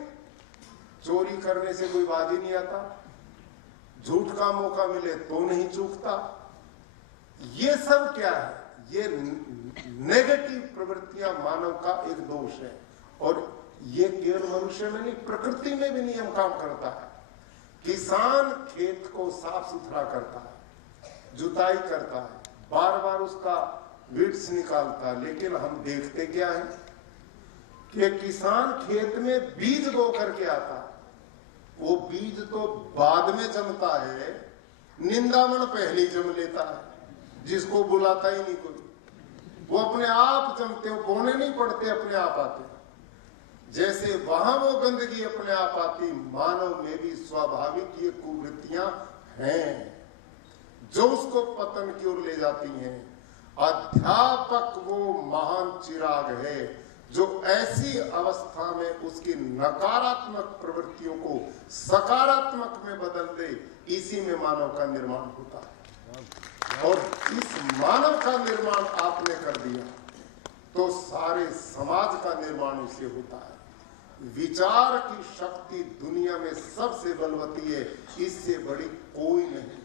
चोरी करने से कोई बात ही नहीं आता। झूठ का मौका मिले तो नहीं चूकता। ये सब क्या है? ये नेगेटिव प्रवृत्तियां मानव का एक दोष है, और ये केवल मनुष्य में नहीं, प्रकृति में भी नियम काम करता है। किसान खेत को साफ सुथरा करता है, जुताई करता है, बार बार उसका बीट्स निकालता, लेकिन हम देखते क्या है कि किसान खेत में बीज बो करके आता, वो बीज तो बाद में जमता है, निंदामण पहले जम लेता है, जिसको बुलाता ही नहीं कोई। वो अपने आप जमते, हो बोने नहीं पड़ते, अपने आप आते। जैसे वहां वो गंदगी अपने आप आती, मानव में भी स्वाभाविक ये कुवृत्तियां हैं जो उसको पतन की ओर ले जाती हैं। अध्यापक वो महान चिराग है जो ऐसी अवस्था में उसकी नकारात्मक प्रवृत्तियों को सकारात्मक में बदल दे। इसी में मानव का निर्माण होता है, और इस मानव का निर्माण आपने कर दिया तो सारे समाज का निर्माण इससे होता है। विचार की शक्ति दुनिया में सबसे बलवती है, इससे बड़ी कोई नहीं।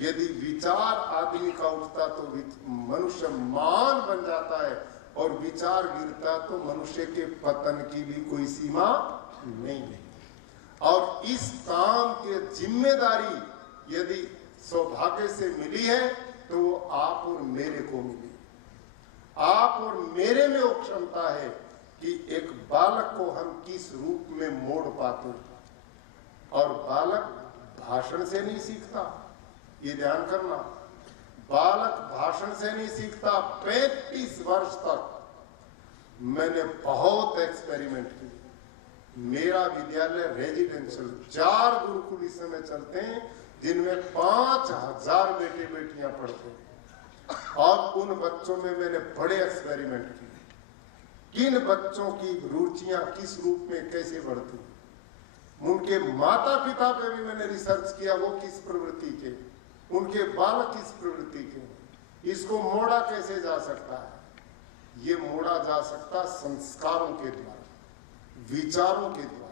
यदि विचार आदमी का उठता तो मनुष्य महान बन जाता है, और विचार गिरता तो मनुष्य के पतन की भी कोई सीमा नहीं है। और इस काम की जिम्मेदारी यदि सौभाग्य से मिली है तो वो आप और मेरे को मिली। आप और मेरे में वो क्षमता है कि एक बालक को हम किस रूप में मोड़ पाते हैं। और बालक भाषण से नहीं सीखता, ये ध्यान करना। बालक भाषण से नहीं सीखता। 35 वर्ष तक मैंने बहुत एक्सपेरिमेंट किए। मेरा विद्यालय रेजिडेंशियल 4 गुरुकुल इस समय चलते हैं, जिनमें 5000 बेटे बेटियां पढ़ते हैं। और उन बच्चों में मैंने बड़े एक्सपेरिमेंट किए। किन बच्चों की रुचियां किस रूप में कैसे बढ़ती, उनके माता पिता पे भी मैंने रिसर्च किया, वो किस प्रवृत्ति के, उनके बालक किस प्रवृत्ति के। इसको मोड़ा कैसे जा सकता है? ये मोड़ा जा सकता संस्कारों के द्वारा, विचारों के द्वारा,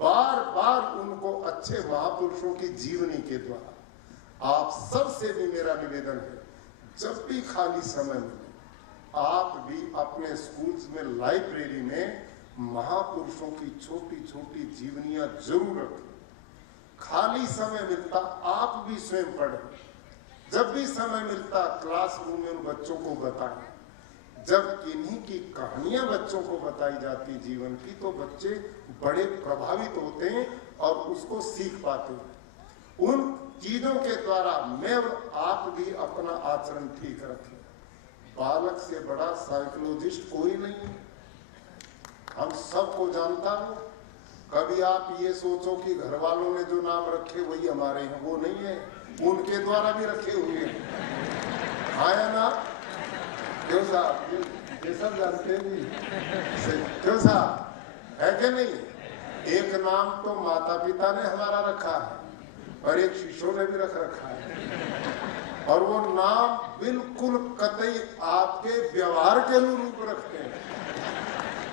बार बार उनको अच्छे महापुरुषों की जीवनी के द्वारा। आप सबसे भी मेरा निवेदन है, जब भी खाली समय मिले आप भी अपने स्कूल्स में, लाइब्रेरी में महापुरुषों की छोटी छोटी जीवनियां जरूर रखें। खाली समय मिलता आप भी स्वयं पढ़ें। जब भी समय मिलता क्लासरूम में उन बच्चों को बताएं। जब इन्हीं की कहानियां बच्चों को बताई जाती जीवन की, तो बच्चे बड़े प्रभावित होते हैं और उसको सीख पाते हैं। उन चीजों के द्वारा मैं और आप भी अपना आचरण ठीक रखें। बालक से बड़ा साइकोलॉजिस्ट कोई नहीं है, हम सबको जानता हूं। कभी आप ये सोचो कि घर वालों ने जो नाम रखे वही हमारे हैं, वो नहीं है, उनके द्वारा भी रखे हुए हैं। आया ना क्यों साहब, ये सब जानते हैं क्यों साहब, है कि नहीं? एक नाम तो माता पिता ने हमारा रखा है और एक शिष्यों ने भी रखा है, और वो नाम बिल्कुल कतई आपके व्यवहार के अनुरूप रखते हैं।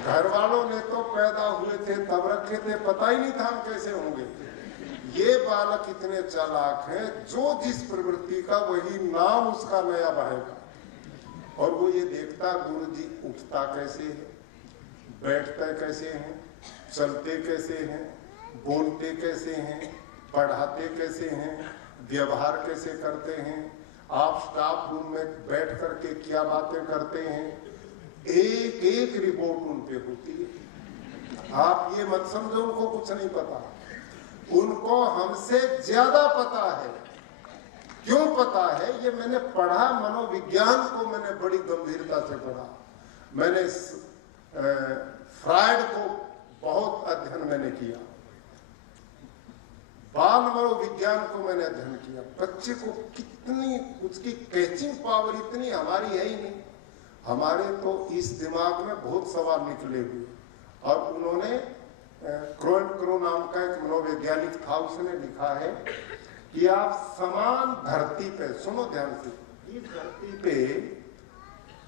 घर वालों ने तो पैदा हुए थे तब रखे थे, पता ही नहीं था हम कैसे होंगे। ये बालक इतने चालाक हैं, जो जिस प्रवृत्ति का वही नाम उसका नया बहेगा। और वो ये देखता गुरुजी उठता कैसे है, बैठता कैसे हैं, चलते कैसे हैं, बोलते कैसे हैं, पढ़ाते कैसे हैं, व्यवहार कैसे करते हैं, आप स्टाफ रूम में बैठ करके क्या बातें करते हैं, एक एक रिपोर्ट उन पे होती है। आप ये मत समझो उनको कुछ नहीं पता, उनको हमसे ज्यादा पता है। क्यों पता है? ये मैंने पढ़ा, मनोविज्ञान को मैंने बड़ी गंभीरता से पढ़ा। मैंने फ्रायड को बहुत अध्ययन मैंने किया, बाल मनोविज्ञान को मैंने अध्ययन किया। बच्चे को कितनी उसकी कैचिंग पावर इतनी हमारी है ही नहीं। हमारे तो इस दिमाग में बहुत सवाल निकले हुए। और उन्होंने क्रो नाम का एक मनोवैज्ञानिक था, उसने लिखा है कि आप समान धरती पे, सुनो ध्यान से, इस धरती पे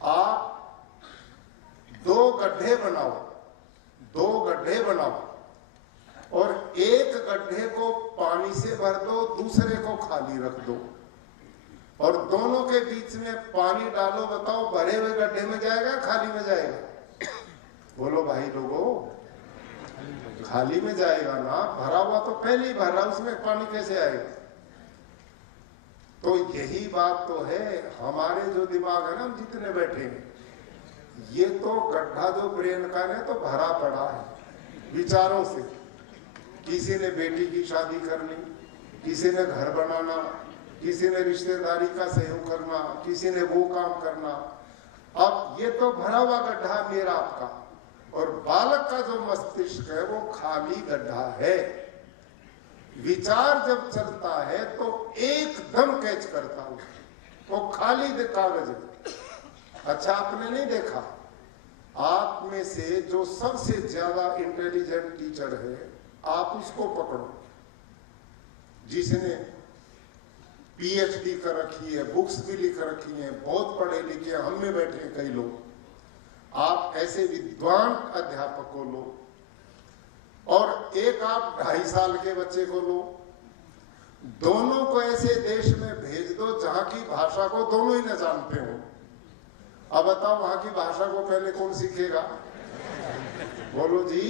आप 2 गड्ढे बनाओ, 2 गड्ढे बनाओ, और एक गड्ढे को पानी से भर दो, दूसरे को खाली रख दो, और दोनों के बीच में पानी डालो। बताओ भरे हुए गड्ढे में जाएगा, खाली में जाएगा? बोलो भाई लोगों, खाली में जाएगा ना। भरा हुआ तो पहले ही भरा, उसमें पानी कैसे आएगा? तो यही बात तो है, हमारे जो दिमाग है ना, हम जितने बैठे हैं, ये तो गड्ढा जो ब्रेन का है तो भरा पड़ा है विचारों से। किसी ने बेटी की शादी करनी, किसी ने घर बनाना, किसी ने रिश्तेदारी का सहयोग करना, किसी ने वो काम करना। अब ये तो भरा हुआ गड्ढा मेरा आपका, और बालक का जो मस्तिष्क है वो खाली गड्ढा है। विचार जब चलता है तो एकदम कैच करता हूं, वो खाली कागज है। अच्छा, आपने नहीं देखा, आप में से जो सबसे ज्यादा इंटेलिजेंट टीचर है, आप उसको पकड़ो, जिसने पीएचडी कर रखी है, बुक्स भी लिख रखी हैं, बहुत पढ़े लिखे, हम में बैठे कई लोग। आप ऐसे विद्वान अध्यापक को लो, और एक आप 2.5 साल के बच्चे को लो, दोनों को ऐसे देश में भेज दो जहां की भाषा को दोनों ही न जानते हो। अब बताओ, वहां की भाषा को पहले कौन सीखेगा? बोलो जी,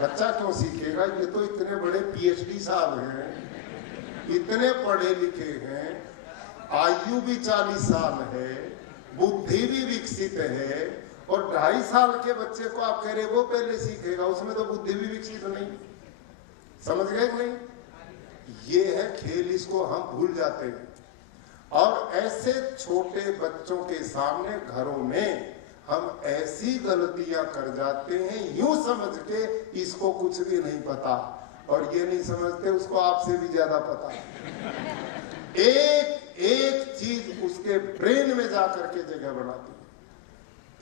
बच्चा क्यों सीखेगा? ये तो इतने बड़े पीएचडी साहब हैं, इतने पढ़े लिखे हैं, आयु भी 40 साल है, बुद्धि भी विकसित है, और 2.5 साल के बच्चे को आप कह रहे वो पहले सीखेगा, उसमें तो बुद्धि भी विकसित नहीं। समझ गए कि नहीं? ये है खेल, इसको हम भूल जाते हैं। और ऐसे छोटे बच्चों के सामने घरों में हम ऐसी गलतियां कर जाते हैं, यूं समझ के इसको कुछ भी नहीं पता, और ये नहीं समझते उसको आपसे भी ज्यादा पता है। एक एक चीज उसके ब्रेन में जाकर के जगह बनाती है।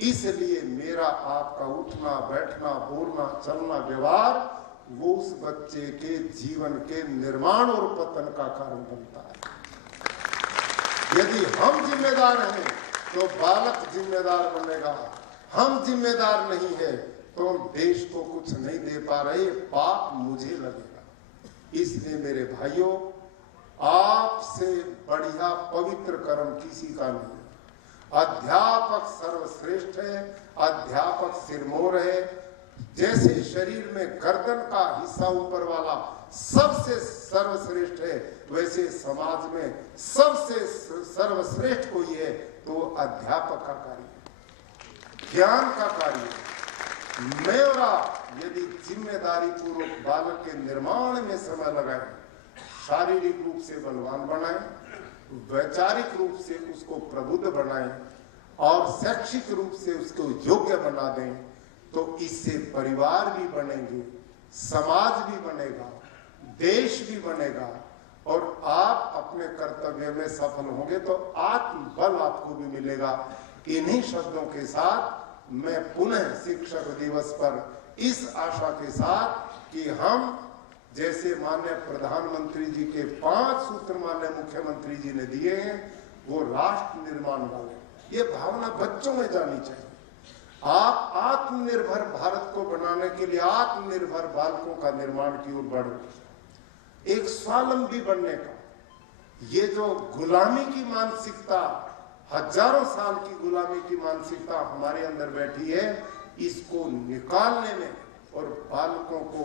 इसलिए मेरा आपका उठना, बैठना, बोलना, चलना, व्यवहार, वो उस बच्चे के जीवन के निर्माण और पतन का कारण बनता है। यदि हम जिम्मेदार हैं तो बालक जिम्मेदार बनेगा, हम जिम्मेदार नहीं है तो देश को कुछ नहीं दे पा रहे, पाप मुझे लगेगा। इसलिए मेरे भाइयों, आपसे बढ़िया पवित्र कर्म किसी का नहीं है। अध्यापक सर्वश्रेष्ठ है, अध्यापक सिरमौर है। जैसे शरीर में गर्दन का हिस्सा ऊपर वाला सबसे सर्वश्रेष्ठ है, वैसे समाज में सबसे सर्वश्रेष्ठ कोई है तो अध्यापक का कार्य है, ज्ञान का कार्य है। मैं और आप यदि जिम्मेदारी पूर्वक बालक के निर्माण में समय लगाएं, शारीरिक रूप से बलवान बनाएं, वैचारिक रूप से उसको प्रबुद्ध बनाएं, और शैक्षिक रूप से उसको योग्य बना दें, तो इससे परिवार भी बनेंगे, समाज भी बनेगा, देश भी बनेगा, और आप अपने कर्तव्य में सफल होंगे तो आत्मबल आपको भी मिलेगा। इन्हीं शब्दों के साथ मैं पुनः शिक्षक दिवस पर इस आशा के साथ कि हम जैसे माननीय प्रधानमंत्री जी के 5 सूत्र माननीय मुख्यमंत्री जी ने दिए हैं, वो राष्ट्र निर्माण वाले, ये भावना बच्चों में जानी चाहिए। आप आत्मनिर्भर भारत को बनाने के लिए आत्मनिर्भर बालकों का निर्माण की ओर बढ़ो, एक स्वावलंबी बनने का। ये जो गुलामी की मानसिकता, हजारों साल की गुलामी की मानसिकता हमारे अंदर बैठी है, इसको निकालने में और बालकों को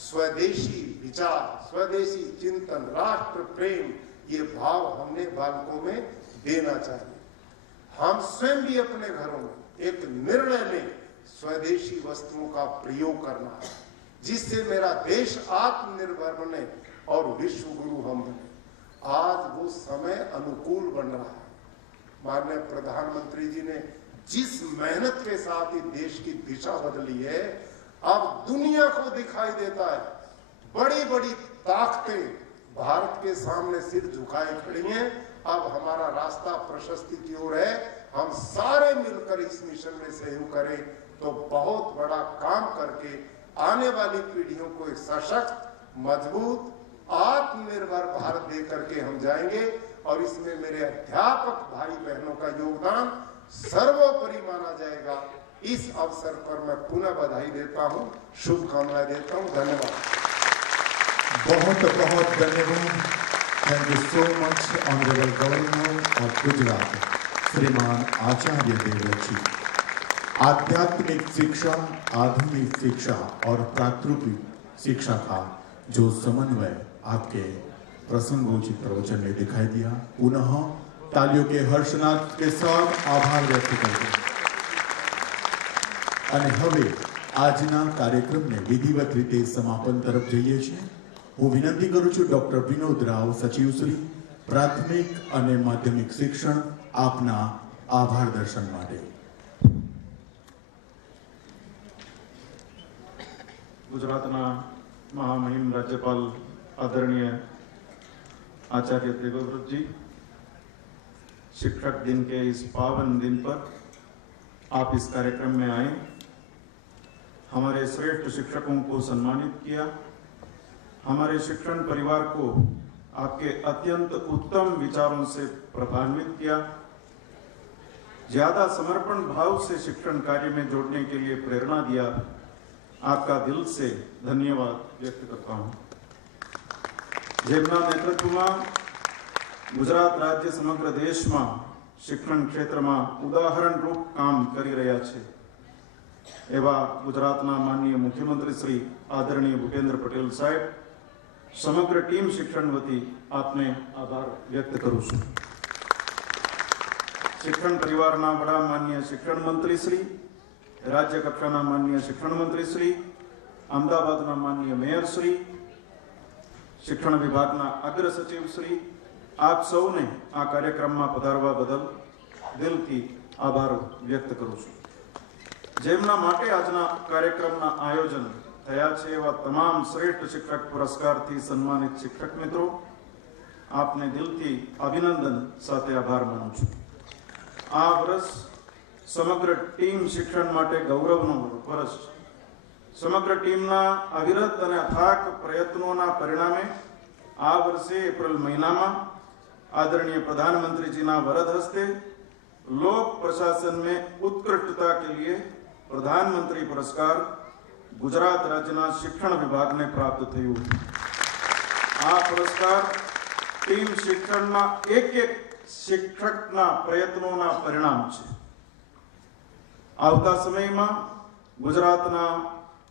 स्वदेशी विचार, स्वदेशी चिंतन, राष्ट्र प्रेम, ये भाव हमने बालकों में देना चाहिए। हम स्वयं भी अपने घरों में एक निर्णय लें, स्वदेशी वस्तुओं का प्रयोग करना है, जिससे मेरा देश आत्मनिर्भर बने और विश्व गुरु हम बने। आज वो समय अनुकूल बन रहा है। माननीय प्रधानमंत्री जी ने जिस मेहनत के साथ इस देश की दिशा बदली है, अब दुनिया को दिखाई देता है, बड़ी बड़ी ताकतें भारत के सामने सिर झुकाए खड़ी हैं। अब हमारा रास्ता प्रशस्ति की ओर है। हम सारे मिलकर इस मिशन में सहयोग करें तो बहुत बड़ा काम करके आने वाली पीढ़ियों को एक सशक्त, मजबूत, आत्मनिर्भर भारत दे करके हम जाएंगे। और इसमें मेरे अध्यापक भाई बहनों का योगदान सर्वोपरि माना जाएगा। इस अवसर पर मैं पुनः बधाई देता हूं, शुभकामनाएं देता हूं। धन्यवाद। बहुत बहुत धन्यवाद। Thank you so much honourable governor of Gujarat श्रीमान आचार्य देवव्रत जी। आध्यात्मिक शिक्षा, आधुनिक शिक्षा और प्राकृतिक शिक्षा का जो समन्वय आपके प्रसंगोचित प्रवचन ने दिखाई दिया। पुनः तालियों के हर्षनाद के साथ आभार व्यक्त करते અને હવે આજના કાર્યક્રમને વિધિવત રીતે સમાપન તરફ જઈએ છીએ। હું વિનંતી કરું છું ડોક્ટર વિનોદ રાવ સચિવશ્રી પ્રાથમિક અને માધ્યમિક શિક્ષણ આપના આભાર દર્શન માટે। गुजरातना महामहिम राज्यपाल आदरणीय आचार्य देवव्रत जी, शिक्षक दिन के इस पावन दिन पर आप इस कार्यक्रम में आए, हमारे श्रेष्ठ शिक्षकों को सम्मानित किया, हमारे शिक्षण परिवार को आपके अत्यंत उत्तम विचारों से प्रभावित किया, ज्यादा समर्पण भाव से शिक्षण कार्य में जोड़ने के लिए प्रेरणा दिया। आपका दिल से धन्यवाद व्यक्त करता हूं। जेमना नेतृत्व में गुजरात राज्य समग्र देश में शिक्षण क्षेत्र में उदाहरण रूप काम करी रह्या छे एवा गुजरातना माननीय मुख्यमंत्री श्री आदरणीय भूपेन्द्र पटेल साहेब समग्र टीम शिक्षण वती आपने आभार व्यक्त करूं छुं। शिक्षण परिवारना वडा माननीय शिक्षण मंत्री श्री, राज्य कक्षाना माननीय शिक्षण मंत्री श्री, अमदावादना माननीय मेयर श्री, शिक्षण विभागना अग्र सचिव श्री, आप सौने आ कार्यक्रम में पधारवा बदल दिलथी आभार व्यक्त करूं छुं। जेमना माटे आजना कार्यक्रमना आयोजन थया छे एवा तमाम श्रेष्ठ शिक्षक पुरस्कार थी सन्मानित शिक्षक मित्रों, आपने दिलथी अभिनंदन साथे आभार मानु छुं। आ वर्ष समग्र टीम शिक्षण माटे गौरवनो वर्ष छे। समग्र टीमना अविरत अने अथाक प्रयत्नोना परिणामे आ वर्षे एप्रिल महीनामां आदरणीय प्रधानमंत्री जीना वरद हस्ते लोक प्रशासन में उत्कृष्टता के लिए प्रधानमंत्री पुरस्कार गुजरात राज्यना शिक्षण विभाग ने प्राप्त थयुं। आ पुरस्कार टीम शिक्षणना एक शिक्षकना प्रयत्नोना परिणाम छे। आवता समयमां गुजरातना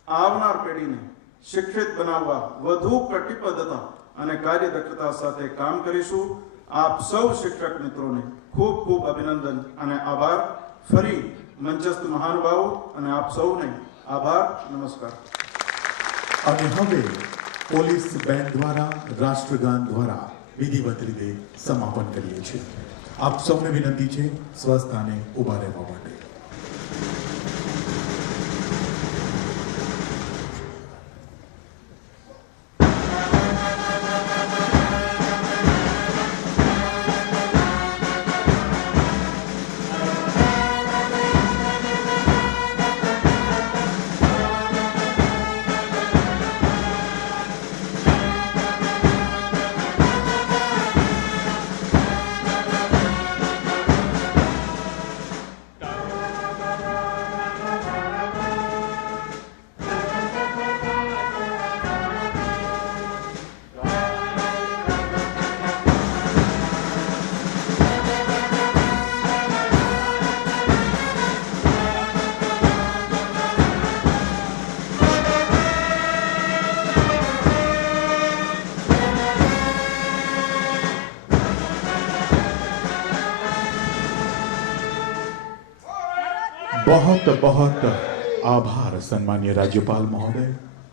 आवनार पेढ़ीने शिक्षित बनाववा वधु कटिबद्धता अने कार्यदक्षता साथे काम करीशुं। आप सौ शिक्षक मित्रों ने खूब खूब अभिनंदन अने आभार। फरी मंचस्थ महानुभावों अने आप सौ ने आभार। नमस्कार। અને હવે પોલીસ બેન્ડ દ્વારા રાષ્ટ્રગાન દ્વારા વિધિવત રીતે સમાપન કરીએ છીએ। આપ સૌને વિનંતી છે સ્વસ્થાને ઊભા રહેવા માટે। बहुत बहुत आभार सम्मानीय राज्यपाल महोदय,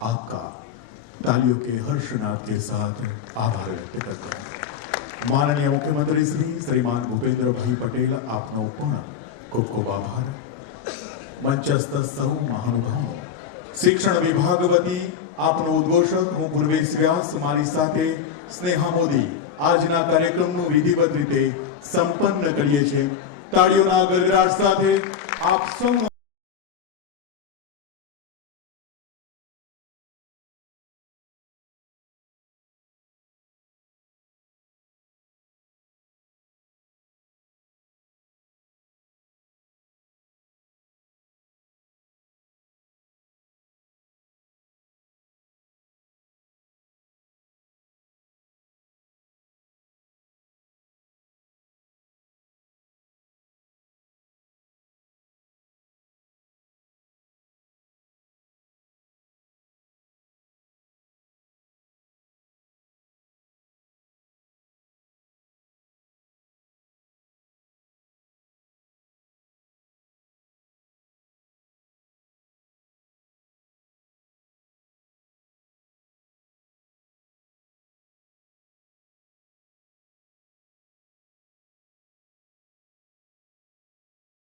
आपका तालियों के हर्षनाद के साथ आभार व्यक्त करते हैं। माननीय मुख्यमंत्री श्री श्रीमान भूपेन्द्र भाई पटेल आपनो पण खूब खूब आभार। मंचस्थ सौ महानुभावों, शिक्षण विभाग वती आपनो उद्घोषक हूँ पूर्वेश व्यास मारी साथे स्नेहा मोदी आजना कार्यक्रमનું વિધિવત રીતે સંપન્ન કરીએ છીએ। તાળીઓના ગગડાટ સાથે आप सौ